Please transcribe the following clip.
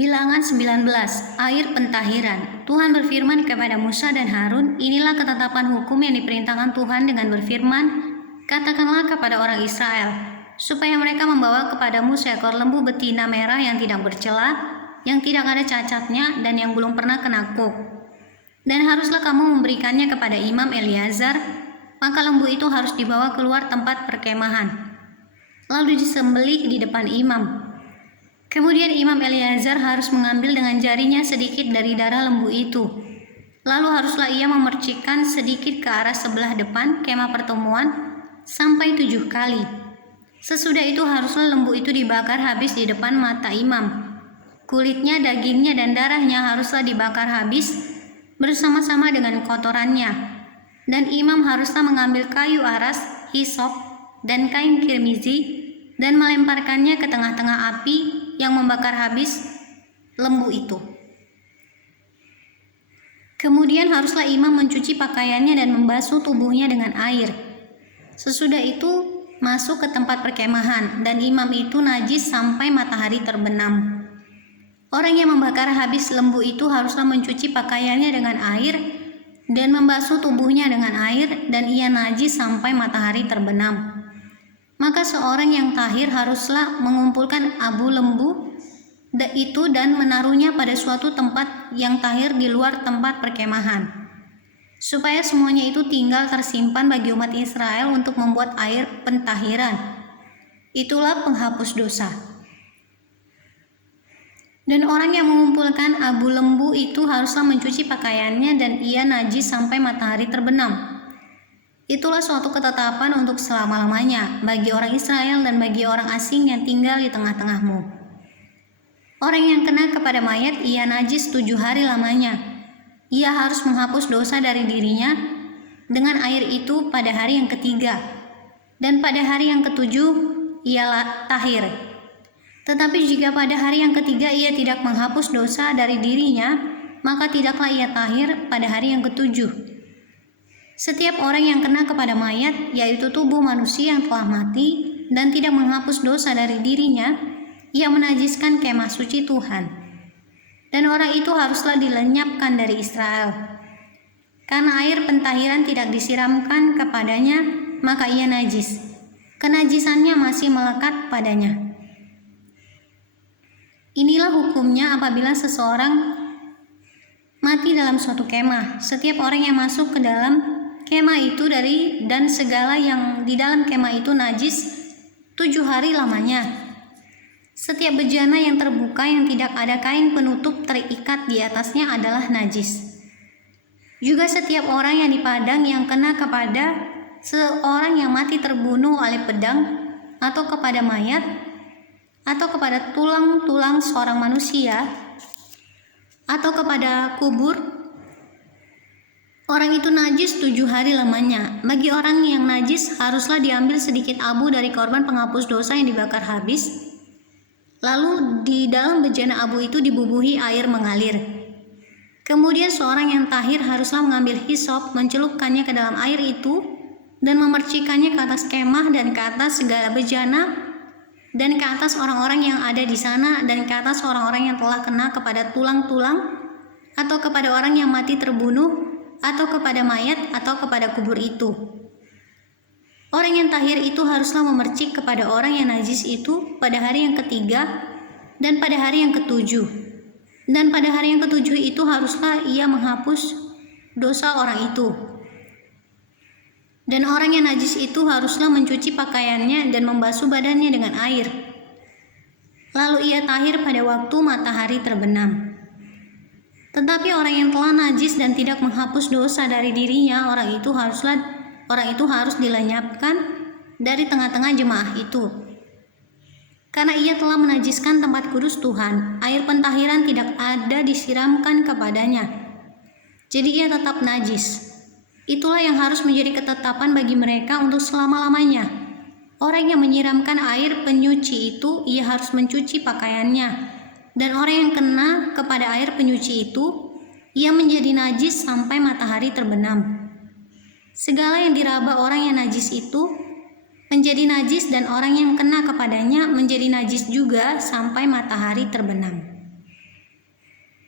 Bilangan 19, air pentahiran. Tuhan berfirman kepada Musa dan Harun, inilah ketetapan hukum yang diperintahkan Tuhan dengan berfirman, katakanlah kepada orang Israel, supaya mereka membawa kepadamu seekor lembu betina merah yang tidak bercela, yang tidak ada cacatnya, dan yang belum pernah kena kuk. Dan haruslah kamu memberikannya kepada Imam Eleazar, maka lembu itu harus dibawa keluar tempat perkemahan, lalu disembelih di depan imam. Kemudian Imam Eleazar harus mengambil dengan jarinya sedikit dari darah lembu itu. Lalu haruslah ia memercikkan sedikit ke arah sebelah depan kemah pertemuan sampai 7 kali. Sesudah itu haruslah lembu itu dibakar habis di depan mata imam. Kulitnya, dagingnya, dan darahnya haruslah dibakar habis bersama-sama dengan kotorannya. Dan imam haruslah mengambil kayu aras, hisop, dan kain kirmizi dan melemparkannya ke tengah-tengah api yang membakar habis lembu itu. Kemudian haruslah imam mencuci pakaiannya dan membasuh tubuhnya dengan air. Sesudah itu masuk ke tempat perkemahan, dan imam itu najis sampai matahari terbenam. Orang yang membakar habis lembu itu haruslah mencuci pakaiannya dengan air dan membasuh tubuhnya dengan air, dan ia najis sampai matahari terbenam. Maka seorang yang tahir haruslah mengumpulkan abu lembu itu dan menaruhnya pada suatu tempat yang tahir di luar tempat perkemahan, supaya semuanya itu tinggal tersimpan bagi umat Israel untuk membuat air pentahiran. Itulah penghapus dosa. Dan orang yang mengumpulkan abu lembu itu haruslah mencuci pakaiannya, dan ia najis sampai matahari terbenam. Itulah suatu ketetapan untuk selama-lamanya bagi orang Israel dan bagi orang asing yang tinggal di tengah-tengahmu. Orang yang kena kepada mayat, ia najis 7 hari lamanya. Ia harus menghapus dosa dari dirinya dengan air itu pada hari yang ketiga, dan pada hari yang ketujuh ia tahir. Tetapi jika pada hari yang ketiga ia tidak menghapus dosa dari dirinya, maka tidaklah ia tahir pada hari yang ketujuh. Setiap orang yang kena kepada mayat, yaitu tubuh manusia yang telah mati dan tidak menghapus dosa dari dirinya, ia menajiskan kemah suci Tuhan. Dan orang itu haruslah dilenyapkan dari Israel. Karena air pentahiran tidak disiramkan kepadanya, maka ia najis. Kenajisannya masih melekat padanya. Inilah hukumnya apabila seseorang mati dalam suatu kemah. Setiap orang yang masuk ke dalam kemah itu dan segala yang di dalam kemah itu najis 7 hari lamanya. Setiap bejana yang terbuka yang tidak ada kain penutup terikat di atasnya adalah najis. Juga setiap orang yang di padang yang kena kepada seorang yang mati terbunuh oleh pedang, atau kepada mayat, atau kepada tulang-tulang seorang manusia, atau kepada kubur, orang itu najis 7 hari lamanya. Bagi orang yang najis haruslah diambil sedikit abu dari korban penghapus dosa yang dibakar habis. Lalu di dalam bejana abu itu dibubuhi air mengalir. Kemudian seorang yang tahir haruslah mengambil hisop, mencelupkannya ke dalam air itu, dan memercikannya ke atas kemah dan ke atas segala bejana, dan ke atas orang-orang yang ada di sana, dan ke atas orang-orang yang telah kena kepada tulang-tulang, atau kepada orang yang mati terbunuh, atau kepada mayat, atau kepada kubur itu. Orang yang tahir itu haruslah memercik kepada orang yang najis itu pada hari yang ketiga dan pada hari yang ketujuh. Dan pada hari yang ketujuh itu haruslah ia menghapus dosa orang itu. Dan orang yang najis itu haruslah mencuci pakaiannya dan membasuh badannya dengan air. Lalu ia tahir pada waktu matahari terbenam. Tetapi orang yang telah najis dan tidak menghapus dosa dari dirinya, orang itu harus dilenyapkan dari tengah-tengah jemaah itu. Karena ia telah menajiskan tempat kudus Tuhan, air pentahiran tidak ada disiramkan kepadanya. Jadi ia tetap najis. Itulah yang harus menjadi ketetapan bagi mereka untuk selama-lamanya. Orang yang menyiramkan air penyuci itu, ia harus mencuci pakaiannya. Dan orang yang kena kepada air penyuci itu, ia menjadi najis sampai matahari terbenam. Segala yang diraba orang yang najis itu menjadi najis, dan orang yang kena kepadanya menjadi najis juga sampai matahari terbenam.